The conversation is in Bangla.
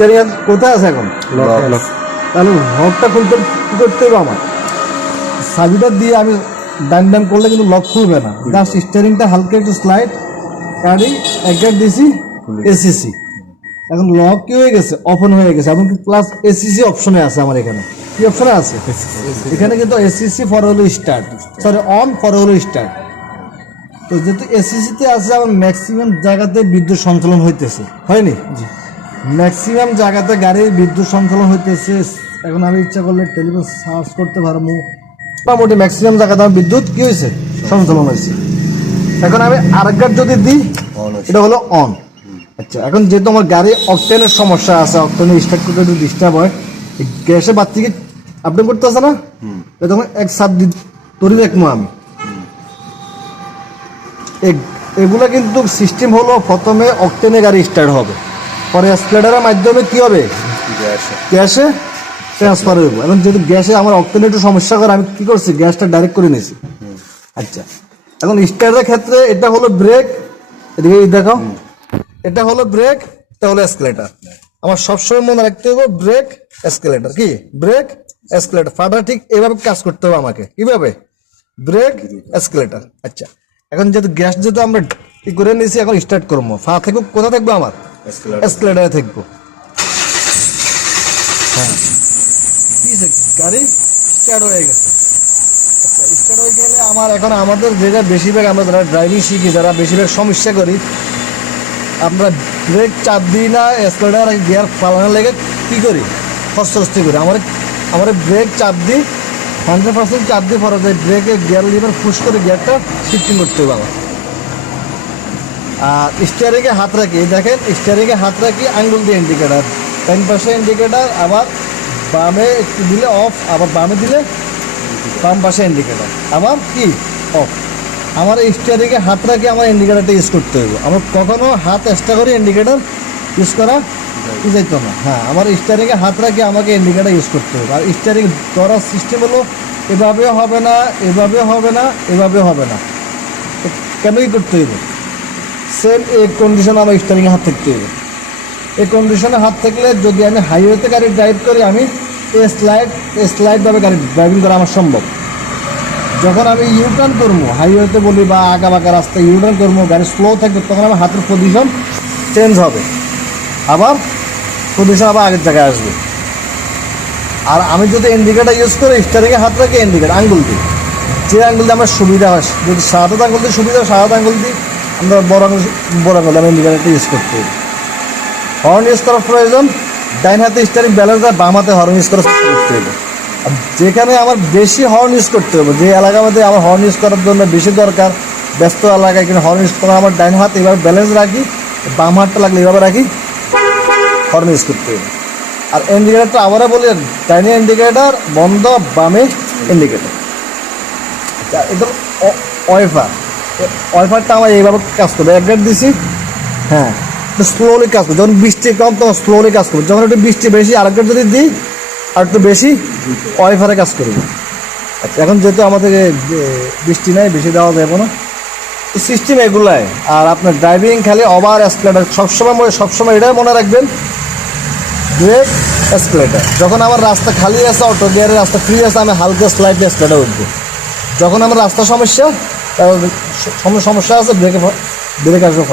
স্টিয়ারিং কোথায় আছে এখন? তাহলে লকটা খুলতে কি করতে হবে আমার? চাবিটা দিয়ে আমি ডান ডান করলে কিন্তু লক খুলবে না। জাস্ট স্টিয়ারিংটা হালকা একটু স্লাইড কাড়ি একবার দিছি এসিসি এখন লক কি হয়ে গেছে? ওপেন হয়ে গেছে। এবং প্লাস এসিসি অপশনে আছে আমার এখানে। কি অপশনে আছে? এখানে কিন্তু এসিসি ফর হলো স্টার্ট সরি অন ফর হলো স্টার্ট তো যেহেতু এসিসিতে আছে আমার ম্যাক্সিমাম জায়গাতে বিদ্যুৎ সঞ্চালন হইতেছে। হয়নি? ম্যাক্সিমাম জায়গাতে গাড়ির বিদ্যুৎ সঞ্চালন হইতেছে। এখন আমি ইচ্ছা করলে টেলিফোন সার্চ করতে পারব। মোটামুটি ম্যাক্সিমাম জায়গাতে আমার বিদ্যুৎ কি হয়েছে সঞ্চালন হয়েছে এখন আমি আরেকবার যদি দিই এটা হলো অন আচ্ছা এখন যেহেতু আমার গাড়ি অকটেনের সমস্যা আছে অকটেনের স্টার্ট করতে একটু ডিস্টার্ব হয় এই গ্যাসের বাতিকে করতে করতেছে না? তখন এক সাত দি তরি দেখব আমি। এগুলা কিন্তু সিস্টেম হলো প্রথমে অকটেনে গাড়ি স্টার্ট হবে। পরে স্প্লেডারের মাধ্যমে কি হবে? গ্যাসে। ট্রান্সফার হইব। এখন যেহেতু গ্যাসে আমার অক্টেনে একটু সমস্যা করে আমি কি করছি? গ্যাসটা ডাইরেক্ট করে নিয়েছি আচ্ছা। এখন স্টার্টের ক্ষেত্রে এটা হলো ব্রেক এদিকে দেখো। এটা হলো ব্রেক এটা হলো এসকেলেটার আমার সবসময় মনে রাখতে হবে ব্রেক এসকেলেটার কি? ব্রেক এসকেলেটার ফাটা ঠিক এভাবে কাজ করতে হবে আমাকে। কীভাবে? ব্রেক এসকেলেটার আচ্ছা। এখন যেহেতু গ্যাস যেহেতু আমরা ই করে নিয়েছি এখন স্টার্ট করব। ফা থাকব? কোথা থাকব আমার? এসকেলেটারে থাকব। হ্যাঁ। গাড়ি স্টার্ট হয়ে গেছে। আচ্ছা স্টার্ট হয়ে গেলে আমার এখন আমাদের যেটা বেশিরভাগ আমরা যারা ড্রাইভিং শিখি যারা বেশিরভাগ সমস্যা করি আমরা ব্রেক চাপ দিই না স্প্লেডার গিয়ার পালানোর লেগে কী করি? হস্তস্তি করি। আমার আমার ব্রেক চাপ দিই হান্ড্রেড পার্সেন্ট চাপ দিয়ে ফরজ যায় ব্রেকে গিয়ার লিভার পুশ করে গিয়ারটা শিফটিং করতে হবে আমার আর স্টিয়ারিংয়ে হাত রাখি। দেখেন স্টিয়ারিংয়ে হাত রাখি আঙ্গুল দিয়ে ইন্ডিকেটার টেন পাশে ইন্ডিকেটার আবার বামে একটু দিলে অফ আবার বামে দিলে বাম পাশে ইন্ডিকেটার আবার কি? অফ আমার স্টিয়ারিংয়ে হাত রাখি, আমার ইন্ডিকেটারটা ইউজ করতে হবে আমার কখনো হাত এক্সট্রা করে ইন্ডিকেটার ইউজ করা যাইতো না। হ্যাঁ আমার স্টিয়ারিংয়ে হাত রাখি, আমাকে ইন্ডিকেটার ইউজ করতে হবে আর স্টিয়ারিং ধরার সিস্টেম হলো, এভাবেও হবে না, এভাবেও হবে না, এভাবেও হবে না। কেনই করতে হবে সেম এই কন্ডিশন আমার স্টারিং হাত থাকতে হবে এই কন্ডিশনে হাত থাকলে যদি আমি হাইওয়েতে গাড়ি ড্রাইভ করি, আমি এই স্লাইড এই স্লাইডভাবে গাড়ি ড্রাইভিং করা আমার সম্ভব। যখন আমি ইউটার্ন করব হাইওয়েতে বলি বা আঁকা বাঁকা রাস্তায় ইউটার্ন করব, গাড়ি স্লো থাকবে, তখন আমার হাতের পজিশন চেঞ্জ হবে। আবার পজিশন আবার আগের জায়গায় আসবে। আর আমি যদি ইন্ডিকেটার ইউজ করি স্টারিংয়ে হাত রাখি ইন্ডিকেটার আঙ্গুল দিই যে আঙ্গুল দিয়ে আমার সুবিধা হয়, যদি সাদা আঙ্গুল দিয়ে সুবিধা সাদা আঙ্গুল দিই আমরা বড় আঙ্গুল আমি ইন্ডিকেটারটা ইউজ করতে হর্ন ইউজ করার প্রয়োজন, ডাইন হাতে স্টারিং ব্যালেন্স আর বাম হাতে হর্ন ইউজ চেষ্টা করতে হবে। আর যেখানে আমার বেশি হর্ন ইউজ করতে হবে, যে এলাকার মধ্যে আমার হর্ন ইউজ করার জন্য বেশি দরকার, ব্যস্ত এলাকায় কিন্তু হর্ন ইউজ করা আমার ডাইন হাত এভাবে ব্যালেন্স রাখি, বাম হাতটা লাগলে এভাবে রাখি হর্ন ইউজ করতে হবে। আর ইন্ডিকেটারটা আবারও বলি, ডাইনে ইন্ডিকেটার বন্ধ, বামে ইন্ডিকেটার এটা ওয়েফার। ওয়েফারটা আমার এইভাবে কাজ করবে গ্রেড দিছি হ্যাঁ স্লোলি কাজ করবে। যখন বৃষ্টি কম, তখন স্লোলি কাজ করবে। যখন একটু বৃষ্টি বেশি আর গ্রেড যদি দিই, আর একটু বেশি ওয়েফারে কাজ করবে। আচ্ছা এখন যেহেতু আমাদের বৃষ্টি নাই, বেশি দেওয়া যাবে না। সিস্টেম এগুলাই। আর আপনার ড্রাইভিং খালি ওভার স্প্লেন্ডার সবসময় সবসময় এটাই মনে রাখবেন ব্রেক এসকেলেটার যখন আমার রাস্তা খালি আছে অটো গিয়ারের রাস্তা ফ্রি আছে, আমি হালকা স্লাইড এসকেলেটার উঠবো। যখন আমার রাস্তা সমস্যা সমস্যা আছে ব্রেকে ব্রেক আসবে